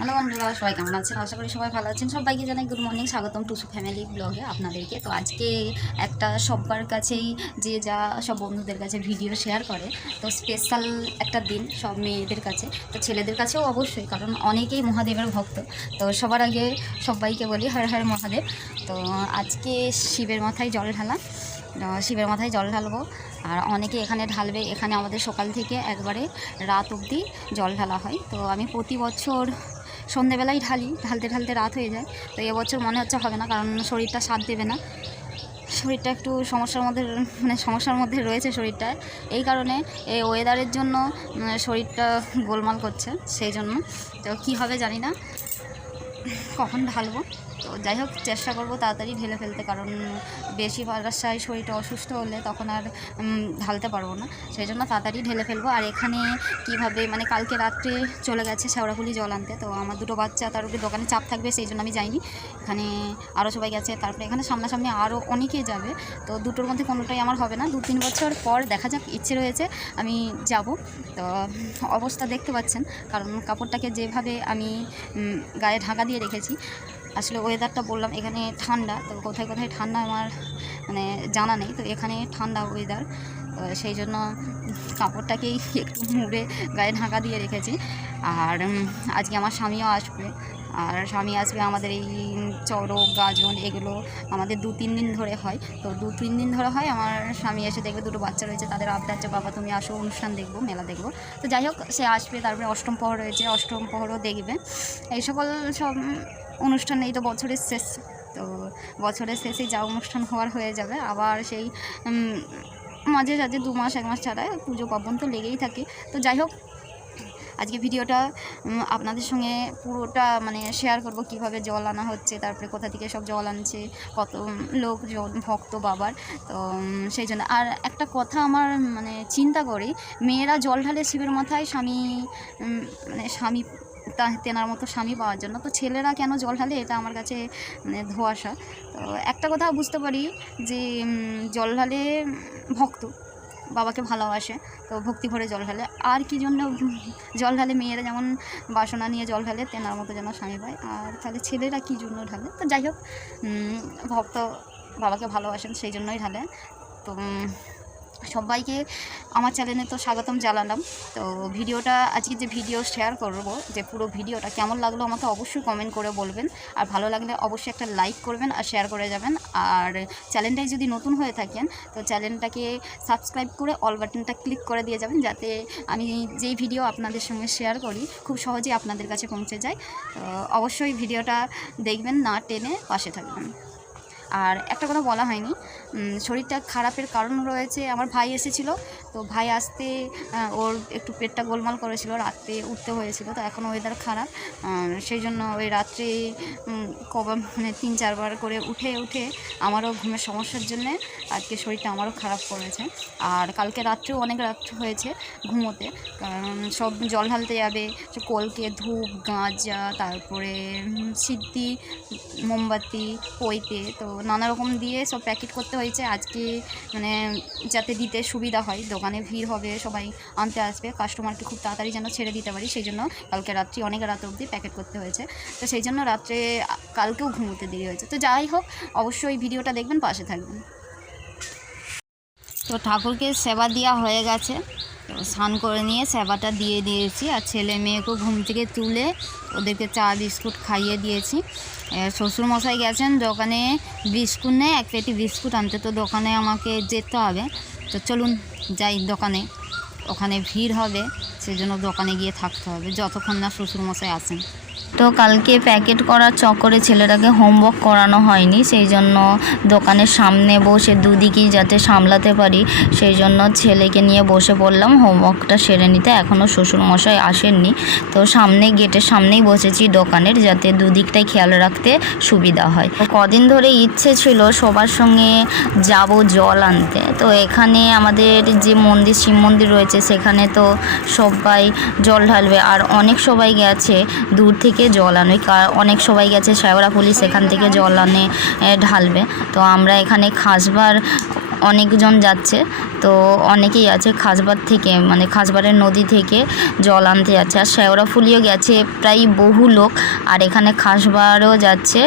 Hello বন্ধুরা, সবাই কেমন আছেন? আশা করি সবাই ভালো আছেন। সবাইকে জানাই গুড মর্নিং স্বাগতম টুসু ফ্যামিলি ব্লগে আপনাদেরকে। তো আজকে একটা সবার কাছেই যে যা সব বন্ধুদের কাছে ভিডিও শেয়ার করে, তো স্পেশাল একটা দিন সব মেয়েদের কাছে, তো ছেলেদের কাছেও অবশ্যই, কারণ অনেকেই মহাদেবের ভক্ত। তো সবার আগে সবাইকে বলি, হর হর মহাদেব। তো আজকে শিবের মাথায় জল ঢালা শিবের মাথায় জল ঢালবো। আর অনেকে এখানে ঢালবে, এখানে আমাদের সকাল থেকে একবারে রাত অবধি জল ঢালা হয়। তো আমি প্রতি বছর সন্ধেবেলায় ঢালি, ঢালতে ঢালতে রাত হয়ে যায়। তো এবছর মনে হচ্ছে হবে না, কারণ শরীরটা সাথ দেবে না। শরীরটা একটু সমস্যার মধ্যে মানে সমস্যার মধ্যে রয়েছে শরীরটা। এই কারণে এই ওয়েদারের জন্য শরীরটা গোলমাল করছে, সেই জন্য। তো কী হবে জানি না। কখন ঢালবো? তো যাই হোক, চেষ্টা করব তাড়াতাড়ি ঢেলে ফেলতে, কারণ বেশি বারাসায় শরীরটা অসুস্থ হলে তখন আর ঢালতে পারব না। সেই জন্য তাড়াতাড়ি ঢেলে ফেলব। আর এখানে কীভাবে মানে কালকে রাত্রে চলে গেছে শেওড়াফুলি জল আনতে, তো আমার দুটো বাচ্চা তার উপরে দোকানে চাপ থাকবে, সেই জন্য আমি যাইনি। এখানে আরও সবাই গেছে, তারপরে এখানে সামনাসামনি আরও অনেকে যাবে, তো দুটোর মধ্যে কোনোটাই আমার হবে না। দু তিন বছর পর দেখা যাক, ইচ্ছে রয়েছে আমি যাব। তো অবস্থা দেখতে পাচ্ছেন, কারণ কাপড়টাকে যেভাবে আমি গায়ে ঢাকা দিয়ে রেখেছি আসলে ওয়েদারটা বললাম, এখানে ঠান্ডা, তো কোথায় কোথায় ঠান্ডা আমার মানে জানা নেই, তো এখানে ঠান্ডা ওয়েদার সেই জন্য কাপড়টাকেই একটু মুড়ে গায়ে ঢাকা দিয়ে রেখেছি। আর আজকে আমার স্বামীও আসবে, আর স্বামী আসবে আমাদের এই চড়ক, গাজন, এগুলো আমাদের দু তিন দিন ধরে হয়, তো দু তিন দিন ধরে হয় আমার স্বামী এসে দেখবে দুটো বাচ্চা রয়েছে, তাদের আবদার যে, বাবা, তুমি আসো, অনুষ্ঠান দেখব, মেলা দেখব। তো যাই হোক, সে আসবে, তারপরে অষ্টম প্রহর রয়েছে, অষ্টম প্রহরও দেখবে। এই সকল সব অনুষ্ঠান, এই তো বছরের শেষ। তো বছরের শেষে যা অনুষ্ঠান হওয়ার হয়ে যাবে। আবার সেই মাঝে সাঝে দু মাস, এক মাস ছাড়া পুজো পার্বণ তো লেগেই থাকে। তো যাই হোক, আজকে ভিডিওটা আপনাদের সঙ্গে পুরোটা মানে শেয়ার করব, কীভাবে জল আনা হচ্ছে, তারপরে কোথা থেকে সব জল আনছে, কত লোকজন ভক্ত, বাবার। তো সেই জন্য। আর একটা কথা আমার মানে চিন্তা করি, মেয়েরা জল ঢালে শিবের মাথায় স্বামী মানে স্বামী তা তেনার মতো স্বামী পাওয়ার জন্য। তো ছেলেরা কেন জল ঢালে? এটা আমার কাছে মানে ধোয়াশা। তো একটা কথা বুঝতে পারি যে জল ঢালে ভক্ত, বাবাকে ভালোবাসে, তো ভক্তি ভরে জল ঢালে। আর কি জন্য জল ঢালে? মেয়েরা যেমন বাসনা নিয়ে জল ঢালে, তেনার মতো যেন স্বামী পায়। আর তাহলে ছেলেরা কি জন্য ঢালে? তো যাই হোক ভক্ত বাবাকে ভালোবাসেন, সেই জন্যই ঢালে। তো সবাইকে আমার চ্যানেলে তো স্বাগতম জানালাম। তো ভিডিওটা, আজকে যে ভিডিও শেয়ার করব, যে পুরো ভিডিওটা কেমন লাগল আমাকে অবশ্যই কমেন্ট করে বলবেন। আর ভালো লাগলে অবশ্যই একটা লাইক করবেন আর শেয়ার করে যাবেন। আর চ্যানেলটায় যদি নতুন হয়ে থাকেন, তো চ্যানেলটাকে সাবস্ক্রাইব করে অল বাটনটা ক্লিক করে দিয়ে যাবেন, যাতে আমি যেই ভিডিও আপনাদের সঙ্গে শেয়ার করি, খুব সহজেই আপনাদের কাছে পৌঁছে যায়। তো অবশ্যই ভিডিওটা দেখবেন, না টেনে পাশে থাকবেন। আর একটা কথা বলা হয়নি শরীরটা খারাপের কারণ রয়েছে। আমার ভাই এসেছিল, তো ভাই আসতে ওর একটু পেটটা গোলমাল করেছিল, রাত্রে উঠতে হয়েছিল, তো এখন ওয়েদার খারাপ। সেই জন্য ওই রাত্রে কবে মানে তিন, চারবার করে উঠে উঠে আমারও ঘুমের সমস্যার জন্যে আজকে শরীরটা আমারও খারাপ করেছে। আর কালকে রাত্রেও অনেক রাত হয়েছে ঘুমোতে, কারণ সব জল ঢালতে যাবে কলকে ধূপ, গাঁজা, তারপরে সিদ্ধি, মোমবাতি, পইতে, তো নানা রকম দিয়ে সব প্যাকেট করতে হয়েছে আজকে মানে যাতে দিতে সুবিধা হয়, দোকানে ভিড় হবে, সবাই আনতে আসবে কাস্টমারকে খুব তাড়াতাড়ি যেন ছেড়ে দিতে পারি, সেই জন্য কালকে রাত্রি, অনেক রাত অবধি প্যাকেট করতে হয়েছে। তো সেই জন্য রাত্রে কালকেও ঘুমোতে দেরি হয়েছে। তো যাই হোক, অবশ্যই ভিডিওটা দেখবেন, পাশে থাকবেন। তো ঠাকুরকে সেবা দেওয়া হয়ে গেছে। স্নান করে নিয়ে সেবাটা দিয়ে দিয়েছি আর ছেলে মেয়েকেও ঘুম থেকে তুলে ওদেরকে চা, বিস্কুট খাইয়ে দিয়েছি। শ্বশুরমশাই গেছেন দোকানে বিস্কুট নেই এক পেটি বিস্কুট আনতে, তো দোকানে আমাকে যেতে হবে। তো চলুন যাই দোকানে, ওখানে ভিড় হবে, সেজন্য দোকানে গিয়ে থাকতে হবে, যতক্ষণ না শ্বশুরমশাই আসেন। তো কালকে প্যাকেট করার চক্করে ছেলেটাকে হোমওয়ার্ক করানো হয়নি, সেই জন্য দোকানের সামনে বসে দুদিকেই যাতে সামলাতে পারি, সেই জন্য ছেলেকে নিয়ে বসে পড়লাম, হোমওয়ার্কটা সেরে নিতে এখনও শ্বশুরমশাই আসেননি। তো সামনে গেটের সামনেই বসেছি দোকানের, যাতে দুদিকটাই খেয়াল রাখতে সুবিধা হয়। কদিন ধরে ইচ্ছে ছিল সবার সঙ্গে যাব জল আনতে। তো এখানে আমাদের যে মন্দির, শিব মন্দির রয়েছে, সেখানে তো সবাই জল ঢালবে, আর অনেক সবাই গেছে, দূর থেকে জল আনে। অনেক সবাই গেছে শেওড়াফুলি সেখান থেকে জল আনে ঢালবে। তো আমরা এখানে খাসবার অনেকজন যাচ্ছে, তো অনেকেই আছে খাসবার থেকে মানে খাসবারের নদী থেকে জল আনতে যাচ্ছে। আর শেওড়াফুলিও গেছে, প্রায় বহু লোক। আর এখানে খাসবারও যাচ্ছে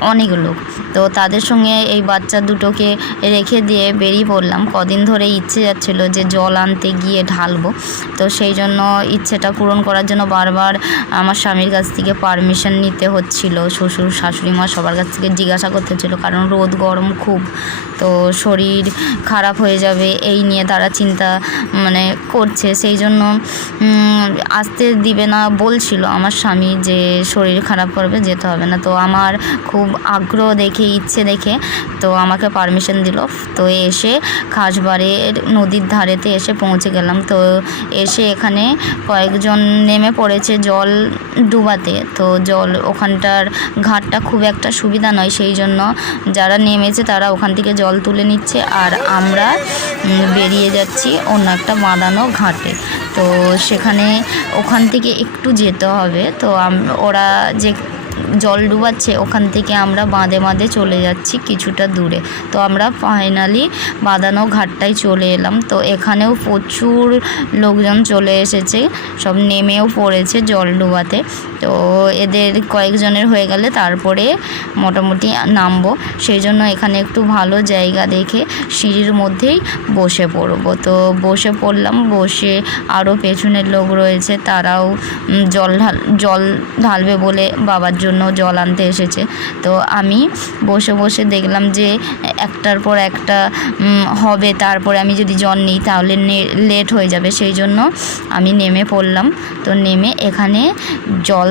অনেক লোক তো তাদের সঙ্গে এই বাচ্চা দুটোকে রেখে দিয়ে বেরিয়ে পড়লাম। কদিন ধরে ইচ্ছে যাচ্ছিল যে জল আনতে গিয়ে ঢালবো। তো সেই জন্য ইচ্ছেটা পূরণ করার জন্য বারবার আমার স্বামীর কাছ থেকে পারমিশন নিতে হচ্ছিল। শ্বশুর, শাশুড়ি মা সবার কাছ থেকে জিজ্ঞাসা করতে হচ্ছিল, কারণ রোদ গরম খুব। তো শরীর খারাপ হয়ে যাবে, এই নিয়ে তারা চিন্তা মানে করছে। সেই জন্য আসতে দিবে না বলছিল আমার স্বামী যে শরীর খারাপ করবে, যেতে হবে না। তো আমার খুব আগ্রহ দেখে, ইচ্ছে দেখে, তো আমাকে পারমিশন দিল। তো এসে খাসবাড়ির নদীর ধারেতে এসে পৌঁছে গেলাম। তো এসে এখানে কয়েকজন নেমে পড়েছে জল ডুবাতে। তো জল, ওখানটার ঘাটটা খুব একটা সুবিধা নয়। সেই জন্য যারা নেমেছে তারা ওখান থেকে জল তুলে নিচ্ছে আর আমরা বেরিয়ে যাচ্ছি অন্য একটা বাঁধানো ঘাটে। তো সেখানে ওখান থেকে একটু যেতে হবে। তো ওরা যে জল ডুবাচ্ছে, ওখান থেকে আমরা বাঁধে বাঁধে চলে যাচ্ছি কিছুটা দূরে। তো আমরা ফাইনালি বাঁধানো ঘাটটায় চলে এলাম। তো এখানেও প্রচুর লোকজন চলে এসেছে, সব নেমেও পড়েছে জল ডুবাতে। তো এদের কয়েকজনের হয়ে গেলে তারপরে মোটামুটি নামবো। সেই জন্য এখানে একটু ভালো জায়গা দেখে সিঁড়ির মধ্যেই বসে পড়ব। তো বসে পড়লাম, বসে আরও পেছনের লোক রয়েছে, তারাও জল ঢাল, জল ঢালবে বলে বাবার জন্য জল আনতে এসেছে। তো আমি বসে বসে দেখলাম যে একটার পর একটা হবে, তারপরে আমি যদি জল নিই তাহলে লেট হয়ে যাবে। সেই জন্য আমি নেমে পড়লাম। তো নেমে এখানে জল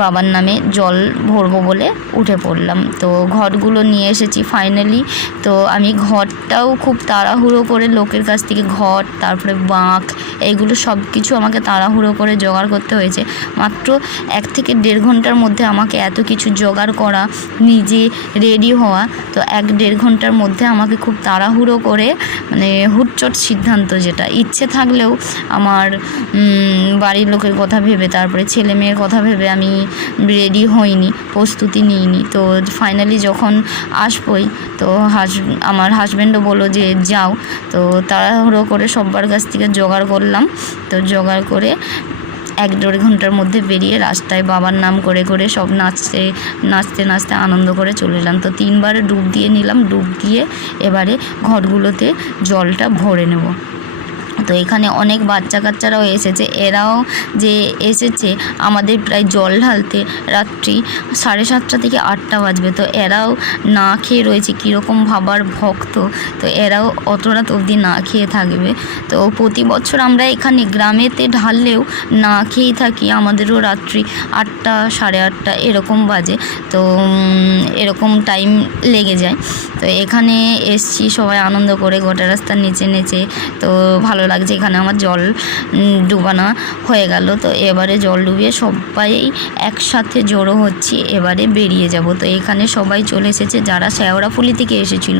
বাবার নামে জল ভরবো বলে উঠে পড়লাম। তো ঘটগুলো নিয়ে এসেছি ফাইনালি তো আমি ঘরটাও খুব তাড়াহুড়ো করে লোকের কাছ থেকে ঘট তারপরে বাঁক, এইগুলো সব কিছু আমাকে তাড়াহুড়ো করে জোগাড় করতে হয়েছে। মাত্র এক থেকে দেড় ঘণ্টার মধ্যে আমাকে এত কিছু জোগাড় করা, নিজে রেডি হওয়া, তো এক দেড় ঘণ্টার মধ্যে আমাকে খুব তাড়াহুড়ো করে মানে হুটচট সিদ্ধান্ত যেটা। ইচ্ছে থাকলেও আমার বাড়ির লোকের কথা ভেবে, তারপরে ছেলে মেয়ের কথা ভেবে আমি রেডি হইনি প্রস্তুতি নিইনি। তো ফাইনালি যখন আসবই, তো হাস আমার হাজব্যান্ডও বলল যে যাও। তো তাড়াহুড়ো করে সব্বার কাছ থেকে জোগাড় করলাম। তো জোগাড় করে এক দেড় ঘণ্টার মধ্যে বেরিয়ে রাস্তায় বাবার নাম করে করে সব নাচতে নাচতে নাচতে আনন্দ করে চলে এলাম। তো তিনবার ডুব দিয়ে নিলাম। ডুব দিয়ে এবারে ঘরগুলোতে জলটা ভরে নেব। তো এখানে অনেক বাচ্চা কাচ্চারাও এসেছে। এরাও যে এসেছে, আমাদের প্রায় জল ঢালতে রাত্রি সাড়ে সাতটা থেকে আটটা বাজবে। তো এরাও না খেয়ে রয়েছে, কীরকম ভাবার ভক্ত। তো এরাও অত রাত অবধি না খেয়ে থাকবে। তো প্রতি বছর আমরা এখানে গ্রামেতে ঢাললেও না খেয়েই থাকি। আমাদেরও রাত্রি আটটা, সাড়ে আটটা এরকম বাজে। তো এরকম টাইম লেগে যায়। তো এখানে এসছি, সবাই আনন্দ করে গোটা রাস্তার নিচে নেচে। তো ভালো লাগছে এখানে আমার জল ডুবানো হয়ে গেল। তো এবারে জল ডুবিয়ে সবাই একসাথে জড়ো হচ্ছি, এবারে বেরিয়ে যাব। তো এখানে সবাই চলে এসেছে, যারা শেওড়াফুলি থেকে এসেছিল,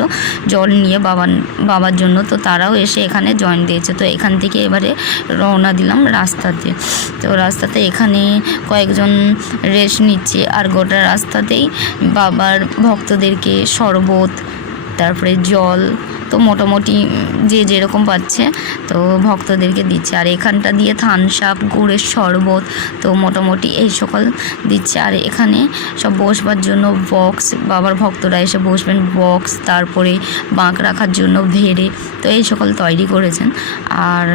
জল নিয়ে বাবার বাবার জন্য। তো তারাও এসে এখানে জয়েন দিয়েছে। তো এখান থেকে এবারে রওনা দিলাম রাস্তাতে। তো রাস্তাতে এখানে কয়েকজন রেস্ট নিচ্ছে। আর গোটা রাস্তাতেই বাবার ভক্তদেরকে শরবত তারপরে জল মোটামুটি যে যেরকম পাচ্ছে, তো ভক্তদেরকে দিচ্ছে। আর এখানটা দিয়ে থানসাপ, গুড়ের শরবত, তো মোটামুটি এই সকল দিচ্ছে। আর এখানে সব বসবার জন্য বক্স, বাবার ভক্তরা এসে বসবেন বক্স, তারপরে বাঁক রাখার জন্য ভেড়ে, তো এই সকল তৈরি করেছেন। আর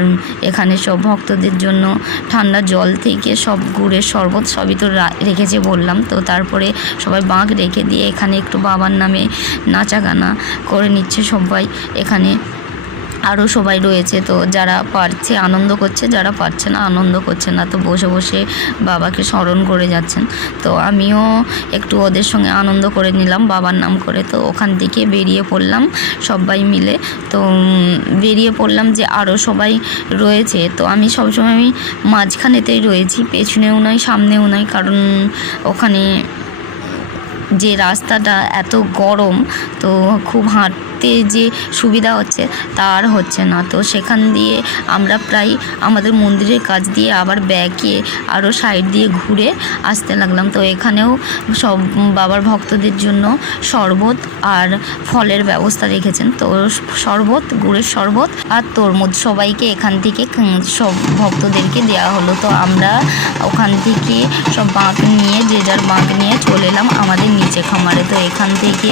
এখানে সব ভক্তদের জন্য ঠান্ডা জল থেকে সব গুড়ের শরবত সবই তো রেখেছে বললাম। তো তারপরে সবাই বাঁক রেখে দিয়ে এখানে একটু বাবার নামে নাচা গানা করে নিচ্ছে সবাই। এখানে আরও সবাই রয়েছে, তো যারা পারছে, আনন্দ করছে, যারা পারছে না, আনন্দ করছে না, তো বসে বসে বাবাকে স্মরণ করে যাচ্ছেন। তো আমিও একটু ওদের সঙ্গে আনন্দ করে নিলাম, বাবার নাম করে, তো ওখান থেকে বেরিয়ে পড়লাম সবাই মিলে। তো বেরিয়ে পড়লাম যে আরও সবাই রয়েছে, তো আমি সবসময় আমি মাঝখানেতেই রয়েছি, পেছনেও নয় সামনেও নয় কারণ ওখানে যে রাস্তাটা এত গরম, তো খুব হাঁট ঢুকতে যে সুবিধা হচ্ছে, তার হচ্ছে না। তো সেখান দিয়ে আমরা প্রায় আমাদের মন্দিরের কাছ দিয়ে আবার ব্যাকে আরও সাইড দিয়ে ঘুরে আসতে লাগলাম। তো এখানেও সব বাবার ভক্তদের জন্য শরবত আর ফলের ব্যবস্থা রেখেছেন। তো শরবত, গুড়ের শরবত আর তরমুজ সবাইকে এখান থেকে সব ভক্তদেরকে দেওয়া হলো। তো আমরা ওখান থেকে সব বাঁক নিয়ে, যে যার বাঁক নিয়ে চলে এলাম আমাদের নিচে খামারে। তো এখান থেকে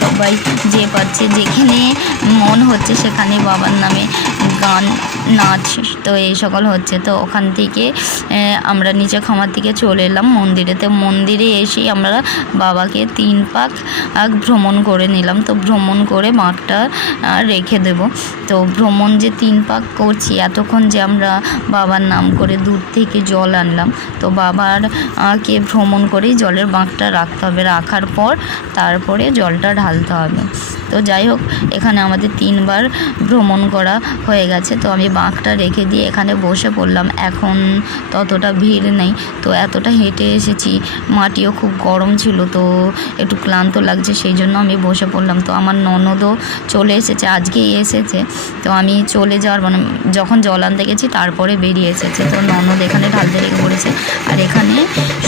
সবাই যে পাচ্ছে যেখানে মন হচ্ছে সেখানে বাবার নামে গান নাচ তো এই সকল হচ্ছে। তো ওখান থেকে আমরা নিচে খামার থেকে চলে এলাম মন্দিরে। তো মন্দিরে এসেই আমরা বাবাকে তিন পাক ভ্রমণ করে নিলাম। তো ভ্রমণ করে আহ, রেখে দেব। তো ভ্রমণ যে তিন পাক করছি এতক্ষণ যে আমরা বাবার নাম করে দূর থেকে জল আনলাম। তো বাবার কে ভ্রমণ করেই জলের বাঁকটা রাখতে হবে। রাখার পর তারপরে জলটা ঢালতে হবে। তো যাই হোক, এখানে আমাদের তিনবার ভ্রমণ করা হয়ে গেছে। তো আমি বাঁকটা রেখে দিয়ে এখানে বসে পড়লাম। এখন ততটা ভিড় নেই। তো এতটা হেঁটে এসেছি, মাটিও খুব গরম ছিল, তো একটু ক্লান্ত লাগছে, সেই জন্য আমি বসে পড়লাম। তো আমার ননদও চলে এসেছে, আজকেই এসেছে। তো আমি চলে যাওয়ার মানে যখন জল আনতে গেছি, তারপরে বেরিয়ে এসেছে। তো ননদ এখানে ঢালতে রেখে পড়েছে। আর এখানে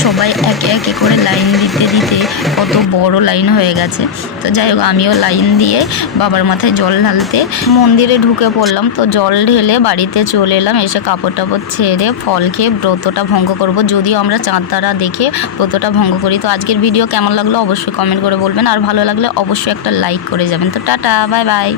সবাই একে একে করে লাইন দিতে দিতে কত বড় লাইন হয়ে গেছে। তো যাই হোক, আমিও লাইন দিয়ে বাবার মাথায় জল ঢালতে মন্দিরে ঢুকে পড়লাম। তো জল ঢেলে বাড়িতে চলে এলাম, এসে কাপড় টাপড় ছেড়ে ফল খেয়ে ব্রতটা ভঙ্গ করব। যদিও আমরা চাঁদ তারা দেখে ব্রতটা ভঙ্গ করি। তো আজকের ভিডিও কেমন লাগল অবশ্যই কমেন্ট করে বলবেন। আর ভালো লাগলে অবশ্যই একটা লাইক করে যাবেন। তো টাটা বাই বাই